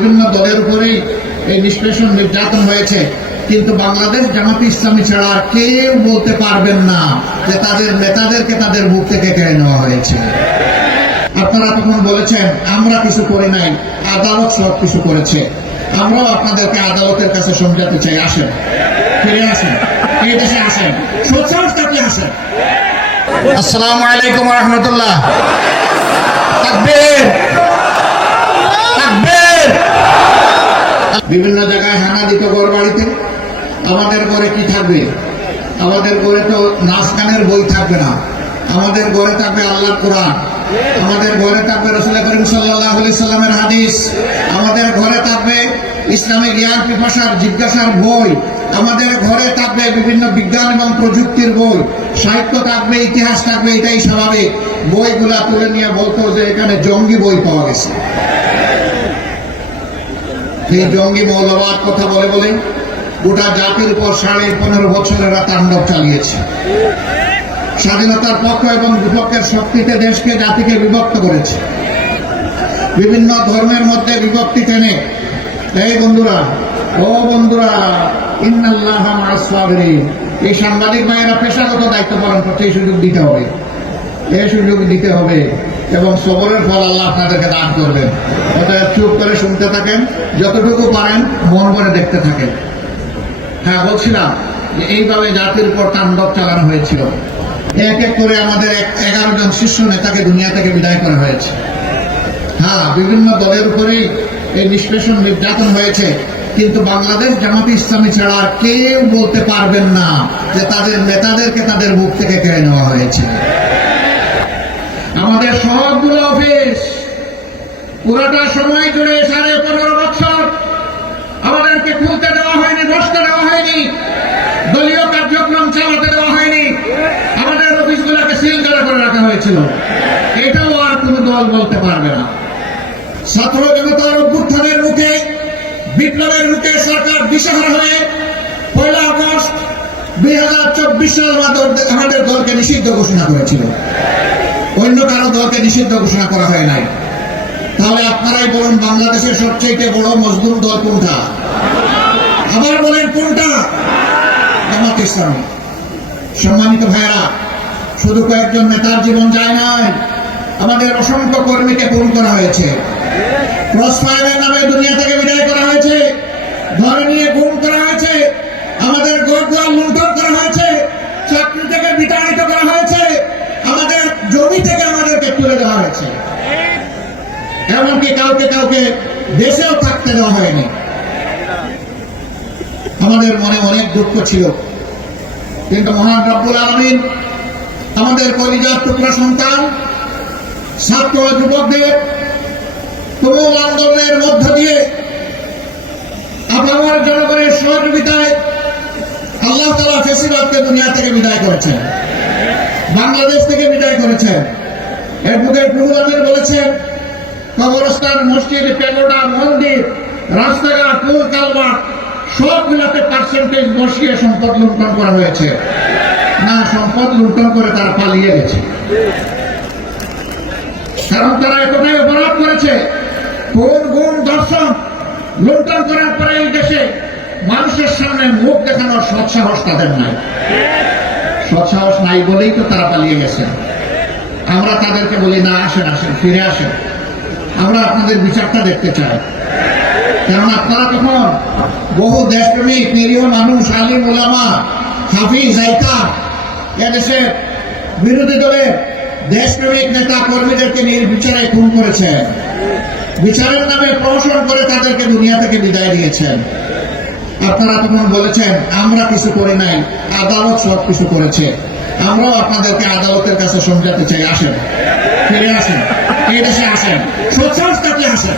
বিভিন্ন দলের উপরেই এই নিষ্পেষণ নির্যাতন হয়েছে, কিন্তু বাংলাদেশ জামাত ইসলামী ছাড়া কেউ বলতে পারবেন না যে তাদের নেতাদেরকে তাদের বুক থেকে কেড়ে নেওয়া হয়েছে। আপনারা তখন বলেছেন আমরা কিছু করি নাই, আদালত সব কিছু করেছে। আমরাও আপনাদেরকে আদালতের কাছে সমঝাতে চাই, আসেন, ফিরে আসেন, এই দেশে আসেন, সোচ্চার থাকলে আসেন। আসসালামু আলাইকুম ওয়া রাহমাতুল্লাহ। তাকবীর, তাকবীর। বিভিন্ন জায়গায় হানা দিত ঘর বাড়িতে, আমাদের ঘরে কি থাকবে? আমাদের ঘরে তো নাচ গানের বই থাকবে না, আমাদের ঘরে থাকবে আল্লাহর কোরআন, আমাদের ঘরে থাকবে রাসূল করিম সাল্লাল্লাহু আলাইহি সাল্লামের হাদিস, আমাদের ঘরে থাকবে ইসলামী জ্ঞান পিপাসার জিজ্ঞাসার বই, আমাদের ঘরে থাকবে বিভিন্ন বিজ্ঞান এবং প্রযুক্তির বই, সাহিত্য থাকবে, ইতিহাস থাকবে। এটাই স্বাভাবিক। বইগুলা তুলে নিয়ে বলতো যে এখানে জঙ্গি বই পাওয়া গেছে। এই জঙ্গি মৌলবাদ কথা বলে বলে গোটা জাতির উপর 15.5 বছরেরা তাণ্ডব চালিয়েছে। স্বাধীনতার পক্ষ এবং বিপক্ষের শক্তিতে দেশকে জাতিকে বিভক্ত করেছে, বিভিন্ন ধর্মের মধ্যে বিভক্তি টেনে। এই বন্ধুরা, ও বন্ধুরা, ইন্নাল্লাহা মা'আস সাবিরিন। এই সাংবাদিক ভাইয়েরা পেশাগত দায়িত্ব পালন করতে এই সুযোগ দিতে হবে, এই সুযোগ দিতে হবে, এবং সবরের ফল আল্লাহ আপনাদেরকে দান করবেন। অতএব চুপ করে শুনতে থাকেন, যতটুকু পারেন মন ভরে দেখতে থাকেন। হ্যাঁ, বলছিলাম যে এইভাবে জাতির উপর তাণ্ডব চালানো হয়েছিল। এক এক করে আমাদের 11 জন শীর্ষ নেতাকে দুনিয়া থেকে বিদায় করা হয়েছে। হ্যাঁ, বিভিন্ন দলের উপরেই এই নিষ্পেষণ নির্যাতন হয়েছে, কিন্তু বাংলাদেশ জামাত ইসলামী ছাড়া কেউ বলতে পারবেন না যে তাদের নেতাদেরকে তাদের বুক থেকে কেড়ে নেওয়া হয়েছে। আমাদের সবগুলো অফিস পুরোটা সময় জুড়ে 15.5 বছর আমাদেরকে খুলতে দেওয়া হয়নি, বসতে দেওয়া হয়নি, দলীয় কার্যক্রম চালাতে দেওয়া হয়নি, আমাদের অফিসগুলোকে সিল করে রাখা হয়েছিল। এটাও আর কোন দল বলতে পারবে না। ছাত্র জনতার অভ্যুত্থানের মুখে, বিপ্লবের মুখে সরকার দিশেহারা হয়ে 1 আগস্ট 2024 সাল আমাদের দলকে নিষিদ্ধ ঘোষণা করেছিল। অন্য কারো দলকে নিষিদ্ধ ঘোষণা করা হয় নাই। তাহলে আপনারাই বলুন, বাংলাদেশের সবচেয়ে বড় মজলুম দল কোনটা? আবার বলেন কোনটা? জামাত ইসলামী। সম্মানিত ভাইরা, শুধু কয়েকজন নেতার জীবন যায় নাই, আমাদের অসংখ্য কর্মীকে খুন করা হয়েছে, ক্রসফায়ারের নামে দুনিয়া থেকে বিদায় করা হয়েছে, ধরে নিয়ে গুম করা হয়েছে, আমাদের ঘরদুয়ার লুণ্ঠন করা হয়েছে, চাকরি থেকে বিতাড়িত করা হয়েছে, আমাদের জমি থেকে আমাদেরকে তুলে দেওয়া হয়েছে, এমনকি কাউকে কাউকে দেশেও থাকতে দেওয়া হয়নি। আমাদের মনে অনেক দুঃখ ছিল, কিন্তু মহান রব্বুল আলামিন আমাদের কলিজার টুকরা সন্তান ছাত্র যুবকদের তুমুল আন্দোলনের মধ্য দিয়ে আপনার জনগণের সহযোগিতায় আল্লাহ তাআলা ফেসিবাদকে দুনিয়া থেকে বিদায় করেছেন, বাংলাদেশ থেকে বিদায় করেছেন। অ্যাডভোকেট রুহুল আমিন বলেছেন, কবরস্থান, মসজিদ, প্যাগোডা, মন্দির, রাস্তাঘাট, কুল কালভার্ট সবগুলোতে পার্সেন্টেজ বসিয়ে সম্পদ লুণ্ঠন করা হয়েছে। না, সম্পদ লুণ্ঠন করে তারা পালিয়ে গেছে, কারণ তারা এতটাই অপরাধ করেছে। খুন, গুম, ধর্ষণ, লুণ্ঠন করার পরে এই দেশে মানুষের সামনে মুখ দেখানোর সৎসাহস তাদের নাই। সৎসাহস নাই বলেই তো তারা পালিয়ে গেছে। আমরা তাদেরকে বলি, না, আসেন, আসেন, ফিরে আসেন, আমরা আপনাদের বিচারটা দেখতে চাই। কারণ আপনারা তখন বহু দেশপ্রেমিক নিরীহ মানুষ, আলিম ওলামা, হাফিজ, আইতাম, এদেশের বিরোধী দলের দেশপ্রেমিক নেতা কর্মীদেরকে নির্বিচারে খুন করেছেন, বিচারের নামে প্রহসন করে তাদেরকে দুনিয়া থেকে বিদায় দিয়েছেন। আপনারা তখন বলেছেন আমরা কিছু করি নাই, আদালত সব কিছু করেছে। আমরাও আপনাদেরকে আদালতের কাছে সমঝাতে চাই, আসেন, ফিরে আসেন, এই দেশে আসেন, সোচ্চার থাকলে আসেন।